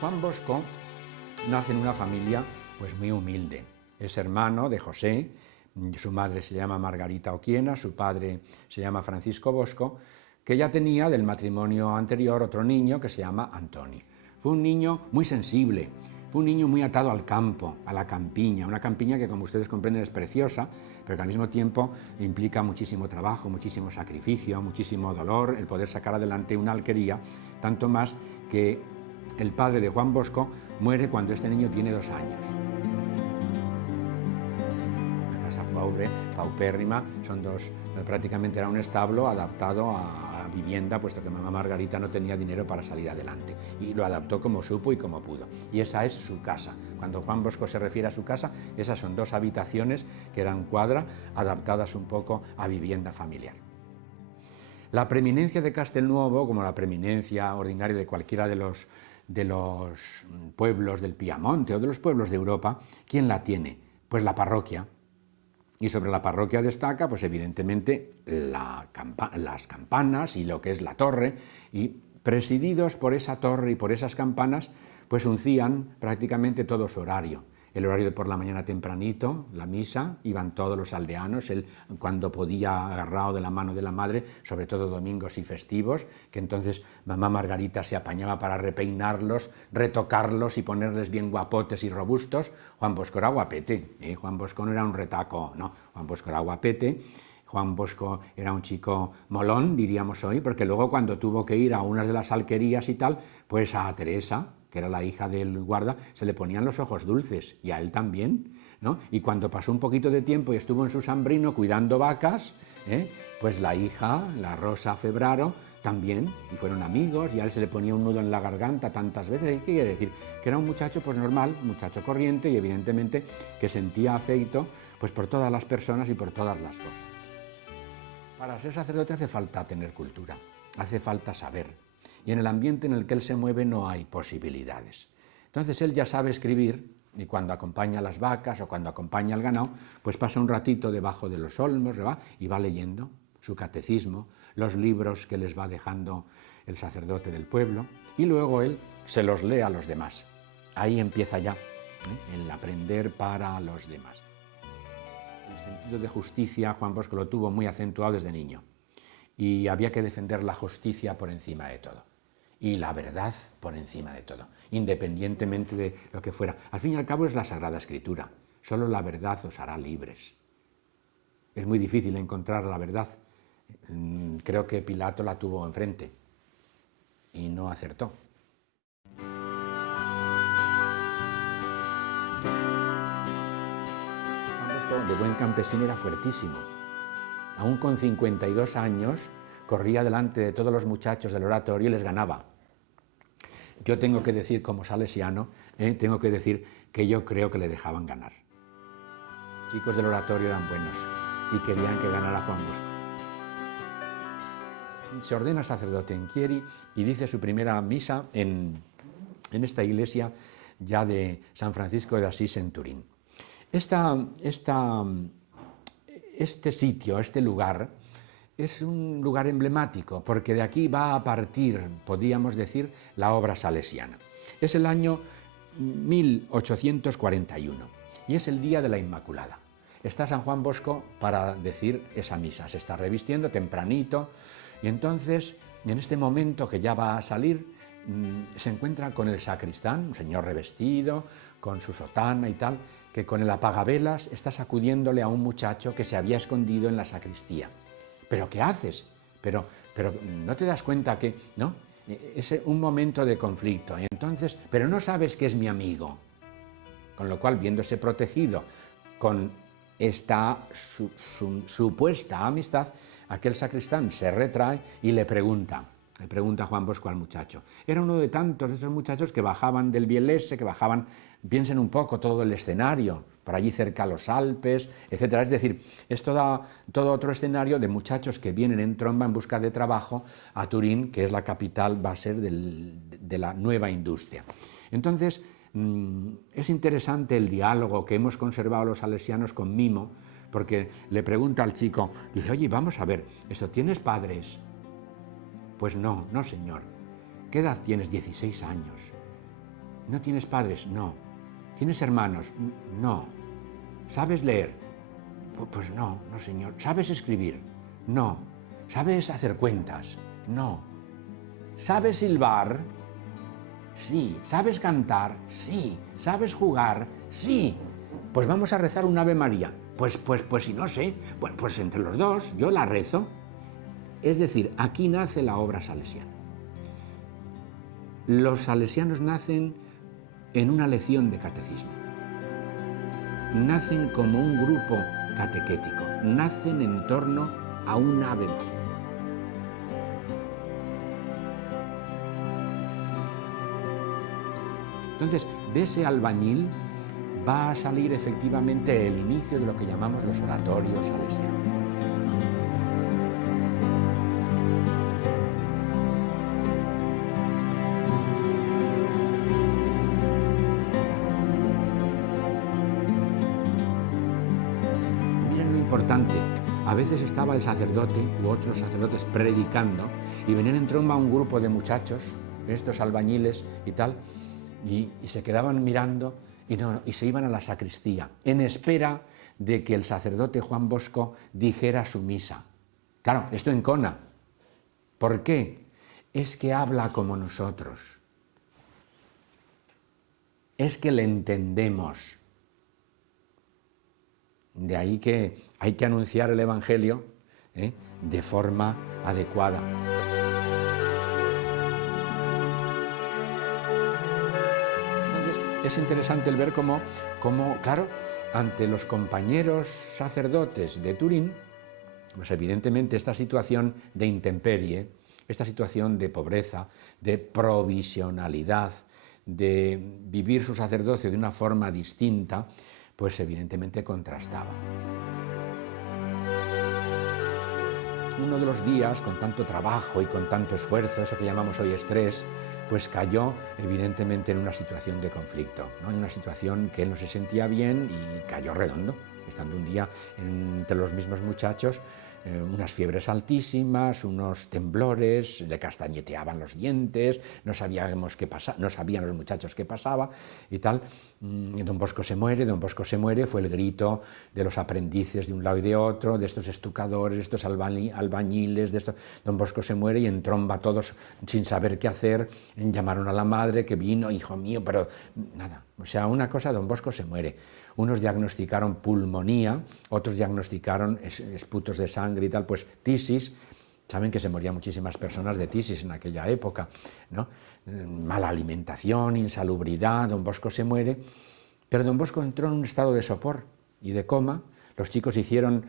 Juan Bosco nace en una familia pues muy humilde. Es hermano de José, su madre se llama Margarita Oquiena, su padre se llama Francisco Bosco, que ya tenía del matrimonio anterior otro niño que se llama Antoni. Fue un niño muy sensible, fue un niño muy atado al campo, a la campiña, una campiña que, como ustedes comprenden, es preciosa, pero que al mismo tiempo implica muchísimo trabajo, muchísimo sacrificio, muchísimo dolor, el poder sacar adelante una alquería, tanto más que el padre de Juan Bosco muere cuando este niño tiene 2 años. Una casa pobre, paupérrima, prácticamente era un establo adaptado a vivienda, puesto que mamá Margarita no tenía dinero para salir adelante, y lo adaptó como supo y como pudo. Y esa es su casa. Cuando Juan Bosco se refiere a su casa, esas son 2 habitaciones que eran cuadra, adaptadas un poco a vivienda familiar. La preeminencia de Castelnuovo, como la preeminencia ordinaria de cualquiera de los pueblos del Piamonte o de los pueblos de Europa, ¿quién la tiene? Pues la parroquia. Y sobre la parroquia destaca, pues evidentemente, las campanas y lo que es la torre, y presididos por esa torre y por esas campanas, pues uncían prácticamente todo su horario. El horario de por la mañana tempranito, la misa, iban todos los aldeanos, él cuando podía agarrado de la mano de la madre, sobre todo domingos y festivos, que entonces mamá Margarita se apañaba para repeinarlos, retocarlos y ponerles bien guapotes y robustos. Juan Bosco era guapete, Juan Bosco no era un retaco, no, Juan Bosco era guapete. Juan Bosco era un chico molón, diríamos hoy, porque luego cuando tuvo que ir a unas de las alquerías y tal, pues a Teresa, que era la hija del guarda, se le ponían los ojos dulces, y a él también, ¿no? Y cuando pasó un poquito de tiempo y estuvo en su sambrino cuidando vacas, pues la hija, la Rosa Febraro, también, y fueron amigos, y a él se le ponía un nudo en la garganta tantas veces. ¿Qué quiere decir? Que era un muchacho pues normal, un muchacho corriente, y evidentemente que sentía afecto pues por todas las personas y por todas las cosas. Para ser sacerdote hace falta tener cultura, hace falta saber, y en el ambiente en el que él se mueve no hay posibilidades. Entonces él ya sabe escribir, y cuando acompaña a las vacas o cuando acompaña al ganado, pues pasa un ratito debajo de los olmos y va leyendo su catecismo, los libros que les va dejando el sacerdote del pueblo, y luego él se los lee a los demás. Ahí empieza ya el aprender para los demás. El sentido de justicia Juan Bosco lo tuvo muy acentuado desde niño, y había que defender la justicia por encima de todo, y la verdad por encima de todo, independientemente de lo que fuera. Al fin y al cabo es la Sagrada Escritura, solo la verdad os hará libres. Es muy difícil encontrar la verdad. Creo que Pilato la tuvo enfrente y no acertó. De buen campesino era fuertísimo. Aún con 52 años corría delante de todos los muchachos del oratorio y les ganaba. Yo tengo que decir, como salesiano, tengo que decir que yo creo que le dejaban ganar. Los chicos del oratorio eran buenos y querían que ganara Juan Bosco. Se ordena sacerdote en Chieri y dice su primera misa en esta iglesia ya de San Francisco de Asís en Turín. Este sitio, este lugar, es un lugar emblemático, porque de aquí va a partir, podríamos decir, la obra salesiana. Es el año 1841 y es el día de la Inmaculada. Está San Juan Bosco para decir esa misa, se está revistiendo tempranito, y entonces, en este momento que ya va a salir, se encuentra con el sacristán, un señor revestido, con su sotana y tal, que con el apagavelas está sacudiéndole a un muchacho que se había escondido en la sacristía. ¿Pero qué haces? Pero ¿no te das cuenta que, no? Es un momento de conflicto. Entonces, pero no sabes que es mi amigo. Con lo cual, viéndose protegido con esta supuesta amistad, aquel sacristán se retrae y le pregunta a Juan Bosco al muchacho. Era uno de tantos de esos muchachos que bajaban del Bielese, que bajaban, piensen un poco, todo el escenario, por allí cerca los Alpes, etc. Es decir, es todo otro escenario de muchachos que vienen en tromba en busca de trabajo a Turín, que es la capital, va a ser de la nueva industria. Entonces, es interesante el diálogo que hemos conservado los salesianos con Mimo, porque le pregunta al chico, dice, oye, vamos a ver, ¿tienes padres? Pues no, señor. ¿Qué edad tienes? 16 años. ¿No tienes padres? No. ¿Tienes hermanos? No. ¿Sabes leer? Pues no, no señor. ¿Sabes escribir? No. ¿Sabes hacer cuentas? No. ¿Sabes silbar? Sí. ¿Sabes cantar? Sí. ¿Sabes jugar? Sí. Pues vamos a rezar un Ave María. Pues si no sé, pues entre los dos, yo la rezo. Es decir, aquí nace la obra salesiana. Los salesianos nacen en una lección de catecismo. Nacen como un grupo catequético, nacen en torno a un Ave María. Entonces, de ese albañil va a salir efectivamente el inicio de lo que llamamos los oratorios salesianos. Miren lo importante, a veces estaba el sacerdote u otros sacerdotes predicando y venían en tromba un grupo de muchachos, estos albañiles y tal, y se quedaban mirando y se iban a la sacristía en espera de que el sacerdote Juan Bosco dijera su misa. Claro, esto encona. ¿Por qué? Es que habla como nosotros. Es que le entendemos. De ahí que hay que anunciar el Evangelio de forma adecuada. Entonces, es interesante el ver cómo, claro, ante los compañeros sacerdotes de Turín, pues evidentemente esta situación de intemperie, esta situación de pobreza, de provisionalidad, de vivir su sacerdocio de una forma distinta, pues evidentemente contrastaba. Uno de los días, con tanto trabajo y con tanto esfuerzo, eso que llamamos hoy estrés, pues cayó evidentemente en una situación de conflicto, ¿no? En una situación que él no se sentía bien y cayó redondo, estando un día entre los mismos muchachos, unas fiebres altísimas, unos temblores, le castañeteaban los dientes, no sabían los muchachos qué pasaba y tal. Don Bosco se muere, fue el grito de los aprendices de un lado y de otro, de estos estucadores, de estos albañiles, de estos. Don Bosco se muere y en tromba todos sin saber qué hacer, llamaron a la madre que vino, hijo mío, pero nada, o sea, una cosa, Don Bosco se muere. Unos diagnosticaron pulmonía, otros diagnosticaron esputos de sangre y tal, pues tisis. Saben que se morían muchísimas personas de tisis en aquella época, ¿no? Mala alimentación, insalubridad, Don Bosco se muere, pero Don Bosco entró en un estado de sopor y de coma. Los chicos hicieron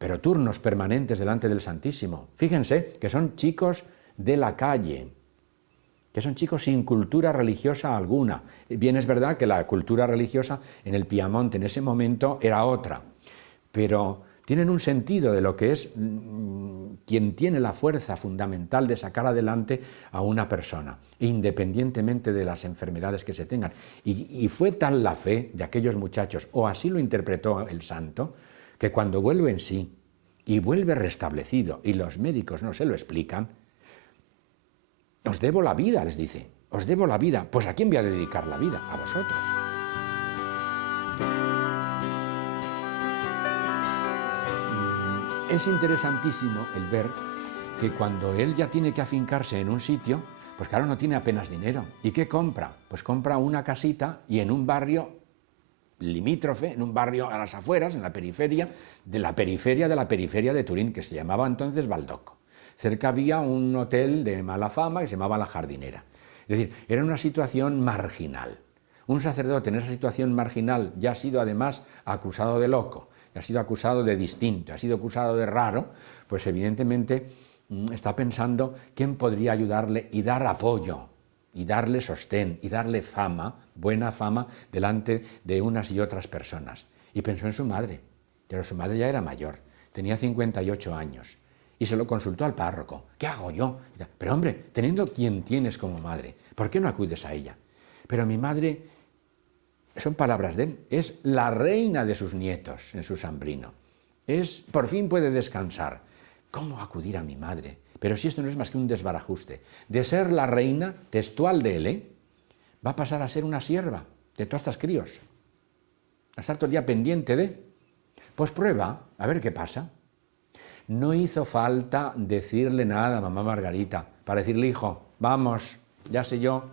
pero turnos permanentes delante del Santísimo. Fíjense que son chicos de la calle, que son chicos sin cultura religiosa alguna. Bien es verdad que la cultura religiosa en el Piamonte en ese momento era otra, pero tienen un sentido de lo que es quien tiene la fuerza fundamental de sacar adelante a una persona, independientemente de las enfermedades que se tengan. Y fue tal la fe de aquellos muchachos, o así lo interpretó el santo, que cuando vuelve en sí y vuelve restablecido y los médicos no se lo explican, os debo la vida, les dice, os debo la vida. Pues ¿a quién voy a dedicar la vida? A vosotros. Es interesantísimo el ver que cuando él ya tiene que afincarse en un sitio, pues claro, no tiene apenas dinero. ¿Y qué compra? Pues compra una casita y en un barrio limítrofe, en un barrio a las afueras, en la periferia de Turín, que se llamaba entonces Baldocco. Cerca había un hotel de mala fama que se llamaba La Jardinera. Es decir, era una situación marginal. Un sacerdote en esa situación marginal ya ha sido además acusado de loco, ya ha sido acusado de distinto, ha sido acusado de raro, pues evidentemente está pensando quién podría ayudarle y dar apoyo, y darle sostén, y darle fama, buena fama, delante de unas y otras personas. Y pensó en su madre, pero su madre ya era mayor, tenía 58 años. Y se lo consultó al párroco. ¿Qué hago yo? Pero hombre, teniendo quien tienes como madre, ¿por qué no acudes a ella? Pero mi madre, son palabras de él, es la reina de sus nietos en su sambrino. Por fin puede descansar. ¿Cómo acudir a mi madre? Pero si esto no es más que un desbarajuste. De ser la reina textual de él, va a pasar a ser una sierva de todas estas críos. Va a estar todo el día pendiente de... Pues prueba, a ver qué pasa. No hizo falta decirle nada a mamá Margarita para decirle, hijo, vamos, ya sé yo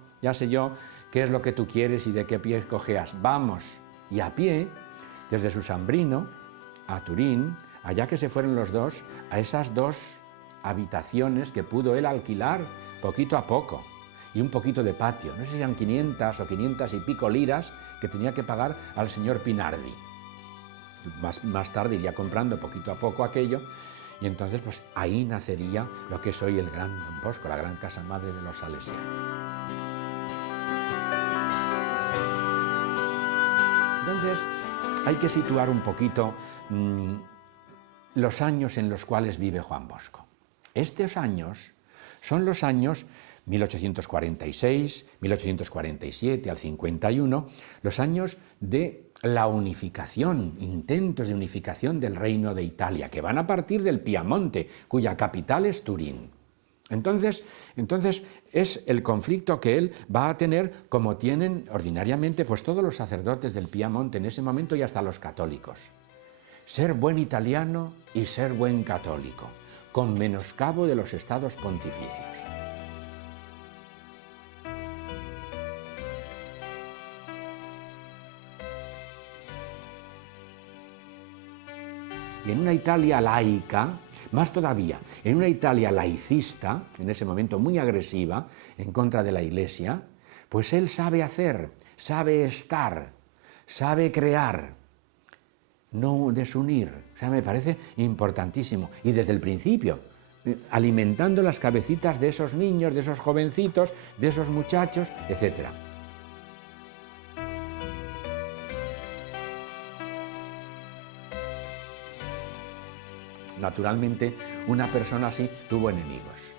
qué es lo que tú quieres y de qué pie cojeas, vamos. Y a pie, desde su Sambrino a Turín, allá que se fueron los dos, a esas dos habitaciones que pudo él alquilar poquito a poco, y un poquito de patio, no sé si eran 500 o 500 y pico liras que tenía que pagar al señor Pinardi. Más tarde iría comprando poquito a poco aquello, y entonces pues ahí nacería lo que es hoy el Gran Don Bosco, la gran casa madre de los salesianos. Entonces hay que situar un poquito los años en los cuales vive Juan Bosco. Estos años son los años 1846, 1847 al 51, los años de la unificación, intentos de unificación del Reino de Italia, que van a partir del Piamonte, cuya capital es Turín. Entonces es el conflicto que él va a tener, como tienen ordinariamente pues todos los sacerdotes del Piamonte en ese momento y hasta los católicos. Ser buen italiano y ser buen católico, con menoscabo de los estados pontificios. Y en una Italia laica, más todavía, en una Italia laicista, en ese momento muy agresiva, en contra de la Iglesia, pues él sabe hacer, sabe estar, sabe crear, no desunir. O sea, me parece importantísimo. Y desde el principio, alimentando las cabecitas de esos niños, de esos jovencitos, de esos muchachos, etc. Naturalmente, una persona así tuvo enemigos.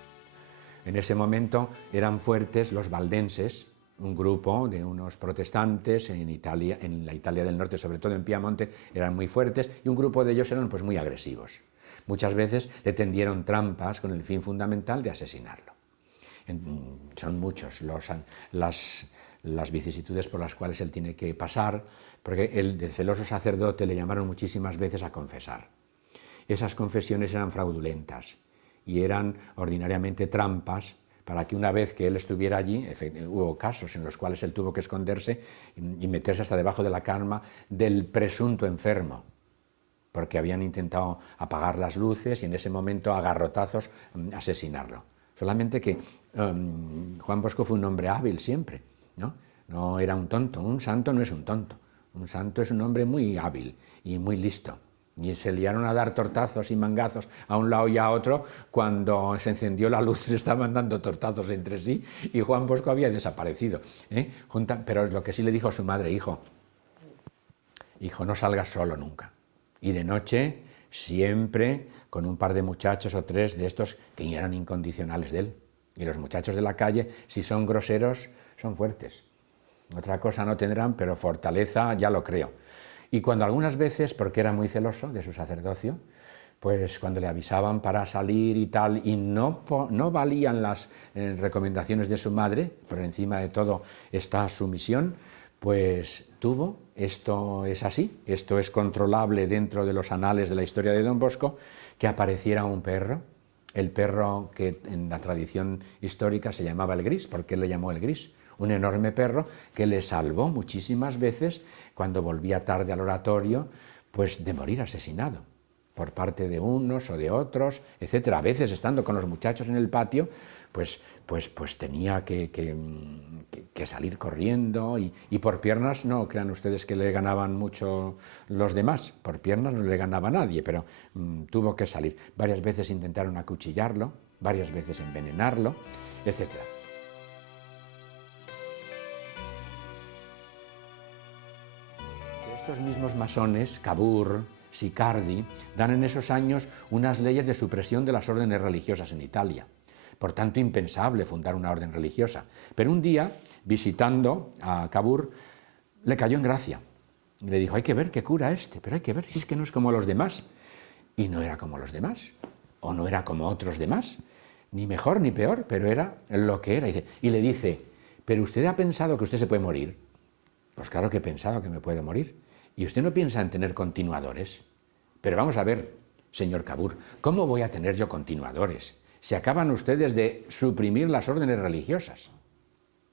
En ese momento eran fuertes los valdenses, un grupo de unos protestantes en Italia, en la Italia del Norte, sobre todo en Piamonte, eran muy fuertes y un grupo de ellos eran pues muy agresivos. Muchas veces le tendieron trampas con el fin fundamental de asesinarlo. Son muchos las vicisitudes por las cuales él tiene que pasar, porque el de celoso sacerdote le llamaron muchísimas veces a confesar. Esas confesiones eran fraudulentas y eran ordinariamente trampas para que una vez que él estuviera allí, hubo casos en los cuales él tuvo que esconderse y meterse hasta debajo de la cama del presunto enfermo, porque habían intentado apagar las luces y en ese momento a garrotazos asesinarlo. Solamente que Juan Bosco fue un hombre hábil siempre, ¿no? No era un tonto, un santo no es un tonto, un santo es un hombre muy hábil y muy listo. Y se liaron a dar tortazos y mangazos a un lado y a otro cuando se encendió la luz, se estaban dando tortazos entre sí y Juan Bosco había desaparecido. Pero lo que sí le dijo a su madre, hijo, no salgas solo nunca. Y de noche, siempre con un par de muchachos o tres de estos que eran incondicionales de él. Y los muchachos de la calle, si son groseros, son fuertes. Otra cosa no tendrán, pero fortaleza ya lo creo. Y cuando algunas veces, porque era muy celoso de su sacerdocio, pues cuando le avisaban para salir y tal, y no valían las recomendaciones de su madre, por encima de todo está su misión, pues esto es así, esto es controlable dentro de los anales de la historia de Don Bosco, que apareciera un perro, el perro que en la tradición histórica se llamaba el Gris, porque él le llamó el Gris, un enorme perro que le salvó muchísimas veces cuando volvía tarde al oratorio, pues de morir asesinado por parte de unos o de otros, etcétera. A veces estando con los muchachos en el patio, pues tenía que salir corriendo y por piernas no crean ustedes que le ganaban mucho los demás, por piernas no le ganaba nadie, pero tuvo que salir. Varias veces intentaron acuchillarlo, varias veces envenenarlo, etcétera. Estos mismos masones, Cavour, Sicardi, dan en esos años unas leyes de supresión de las órdenes religiosas en Italia. Por tanto, impensable fundar una orden religiosa. Pero un día, visitando a Cavour, le cayó en gracia. Y le dijo, hay que ver qué cura pero hay que ver si es que no es como los demás. Y no era como los demás, o no era como otros demás, ni mejor ni peor, pero era lo que era. Y le dice, ¿Pero usted ha pensado que usted se puede morir? Pues claro que he pensado que me puedo morir. ¿Y usted no piensa en tener continuadores? Pero vamos a ver, señor Cabur, ¿cómo voy a tener yo continuadores? Se acaban ustedes de suprimir las órdenes religiosas.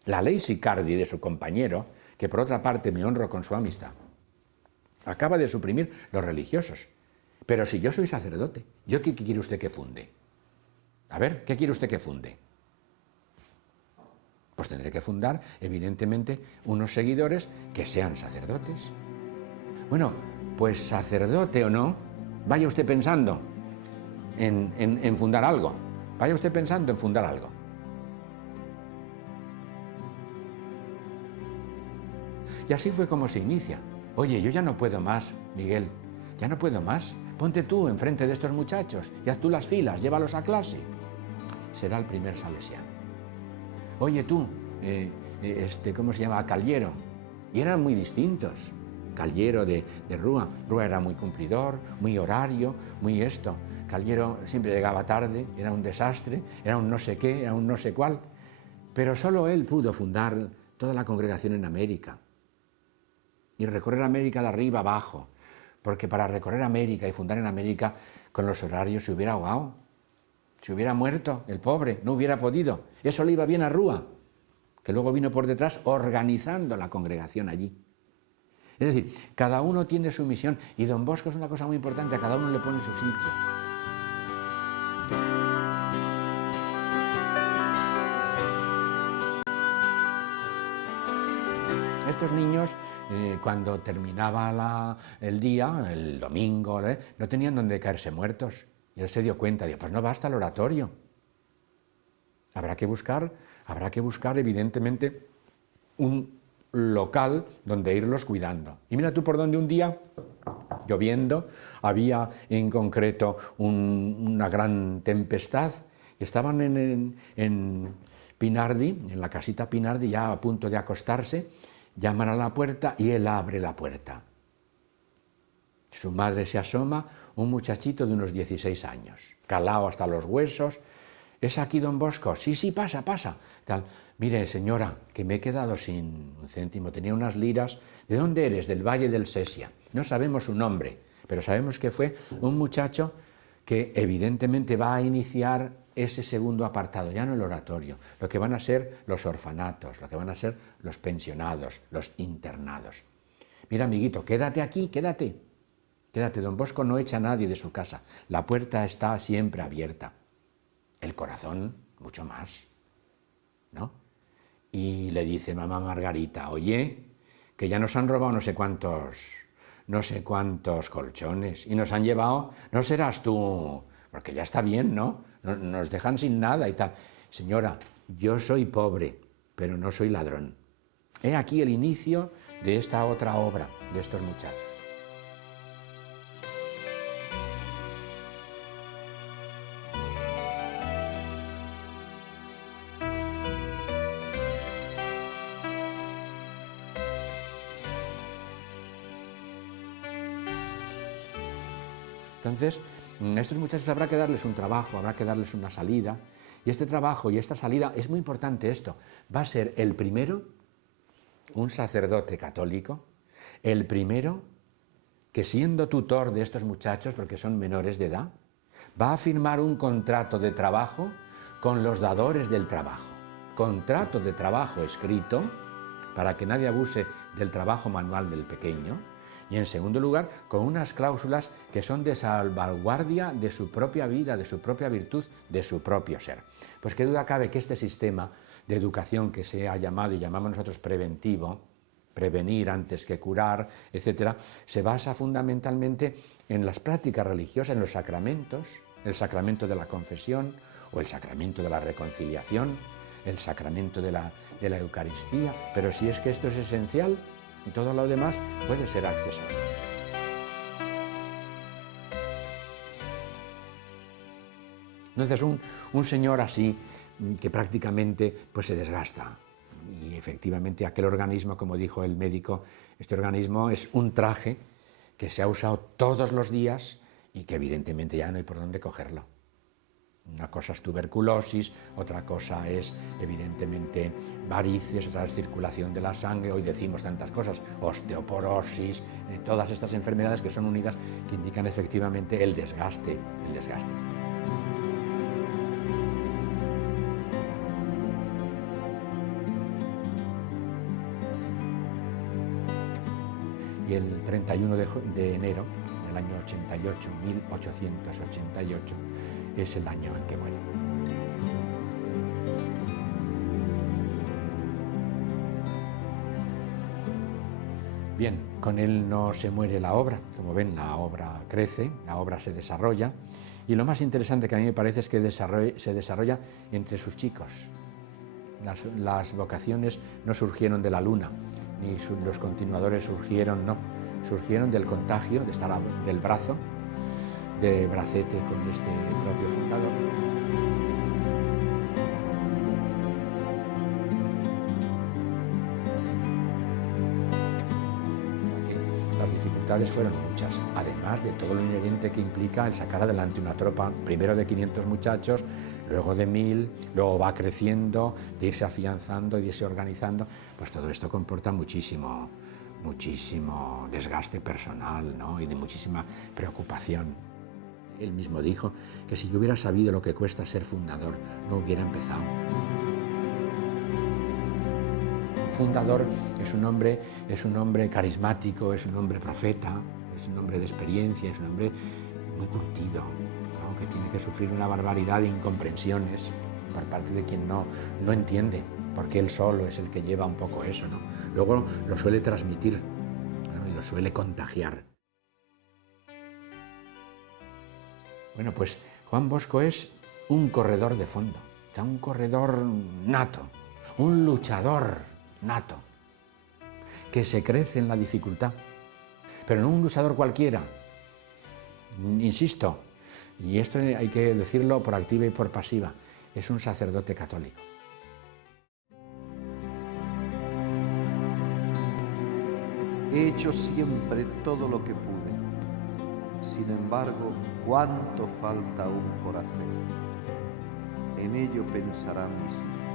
La ley Sicardi de su compañero, que por otra parte me honro con su amistad, acaba de suprimir los religiosos. Pero si yo soy sacerdote, ¿yo qué quiere usted que funde? A ver, ¿qué quiere usted que funde? Pues tendré que fundar, evidentemente, unos seguidores que sean sacerdotes. Bueno, pues sacerdote o no, vaya usted pensando en fundar algo. Vaya usted pensando en fundar algo. Y así fue como se inicia. Oye, yo ya no puedo más, Miguel, ya no puedo más. Ponte tú enfrente de estos muchachos y haz tú las filas, llévalos a clase. Será el primer salesiano. Oye tú, ¿cómo se llama? Caliero. Y eran muy distintos. Caliero de Rúa. Rúa era muy cumplidor, muy horario, muy esto. Caliero siempre llegaba tarde, era un desastre, era un no sé qué, era un no sé cuál. Pero solo él pudo fundar toda la congregación en América. Y recorrer América de arriba abajo. Porque para recorrer América y fundar en América con los horarios se hubiera ahogado. Se hubiera muerto el pobre, no hubiera podido. Eso le iba bien a Rúa, que luego vino por detrás organizando la congregación allí. Es decir, cada uno tiene su misión y Don Bosco es una cosa muy importante, a cada uno le pone su sitio. Estos niños, cuando terminaba el día, el domingo, no tenían donde caerse muertos. Y él se dio cuenta, dijo, pues no basta el oratorio. Habrá que buscar, evidentemente, un local donde irlos cuidando. Y mira tú por donde un día, lloviendo, había en concreto una gran tempestad y estaban en Pinardi, en la casita Pinardi, ya a punto de acostarse, llaman a la puerta y él abre la puerta. Su madre se asoma, un muchachito de unos 16 años, calao hasta los huesos. ¿Es aquí Don Bosco? Sí, sí, pasa, pasa. Tal. Mire, señora, que me he quedado sin un céntimo, tenía unas liras. ¿De dónde eres? Del Valle del Sesia. No sabemos su nombre, pero sabemos que fue un muchacho que evidentemente va a iniciar ese segundo apartado, ya no el oratorio, lo que van a ser los orfanatos, lo que van a ser los pensionados, los internados. Mira, amiguito, quédate aquí, quédate. Quédate, Don Bosco no echa a nadie de su casa, la puerta está siempre abierta. El corazón, mucho más, ¿no? Y le dice mamá Margarita, oye, que ya nos han robado no sé cuántos colchones y nos han llevado, no serás tú, porque ya está bien, ¿no? Nos dejan sin nada y tal. Señora, yo soy pobre, pero no soy ladrón. He aquí el inicio de esta otra obra de estos muchachos. Entonces, a estos muchachos habrá que darles un trabajo, habrá que darles una salida, y este trabajo y esta salida, es muy importante esto, va a ser el primero, un sacerdote católico, el primero que siendo tutor de estos muchachos, porque son menores de edad, va a firmar un contrato de trabajo con los dadores del trabajo. Contrato de trabajo escrito para que nadie abuse del trabajo manual del pequeño, y en segundo lugar, con unas cláusulas que son de salvaguardia de su propia vida, de su propia virtud, de su propio ser. Pues qué duda cabe que este sistema de educación que se ha llamado y llamamos nosotros preventivo, prevenir antes que curar, etcétera, se basa fundamentalmente en las prácticas religiosas, en los sacramentos, el sacramento de la confesión o el sacramento de la reconciliación, el sacramento de la Eucaristía, pero si es que esto es esencial, todo lo demás puede ser accesorio. Entonces, un señor así, que prácticamente pues, se desgasta, y efectivamente aquel organismo, como dijo el médico, este organismo es un traje que se ha usado todos los días y que evidentemente ya no hay por dónde cogerlo. Una cosa es tuberculosis, otra cosa es evidentemente varices, otra es circulación de la sangre, hoy decimos tantas cosas, osteoporosis, todas estas enfermedades que son unidas, que indican efectivamente el desgaste. Y el 31 de enero del año 88, 1888, es el año en que muere. Bien, con él no se muere la obra. Como ven, la obra crece, la obra se desarrolla, y lo más interesante que a mí me parece es que se desarrolla entre sus chicos. Las vocaciones no surgieron de la luna, ni los continuadores surgieron del contagio, de estar del brazo, de bracete con este propio fundador. Las dificultades fueron muchas, además de todo lo inherente que implica el sacar adelante una tropa, primero de 500 muchachos, luego de 1000, luego va creciendo, de irse afianzando y de irse organizando, pues todo esto comporta muchísimo desgaste personal, ¿no? Y de muchísima preocupación. Él mismo dijo que si yo hubiera sabido lo que cuesta ser fundador, no hubiera empezado. Fundador es un hombre carismático, es un hombre profeta, es un hombre de experiencia, es un hombre muy curtido, ¿no? Que tiene que sufrir una barbaridad de incomprensiones por parte de quien no entiende, porque él solo es el que lleva un poco eso, ¿no? Luego lo suele transmitir, ¿no? Y lo suele contagiar. Bueno, pues Juan Bosco es un corredor de fondo, o sea, un corredor nato, un luchador nato, que se crece en la dificultad, pero no un luchador cualquiera, insisto, y esto hay que decirlo por activa y por pasiva, es un sacerdote católico. He hecho siempre todo lo que pude. Sin embargo, cuánto falta aún por hacer. En ello pensarán mis hijos.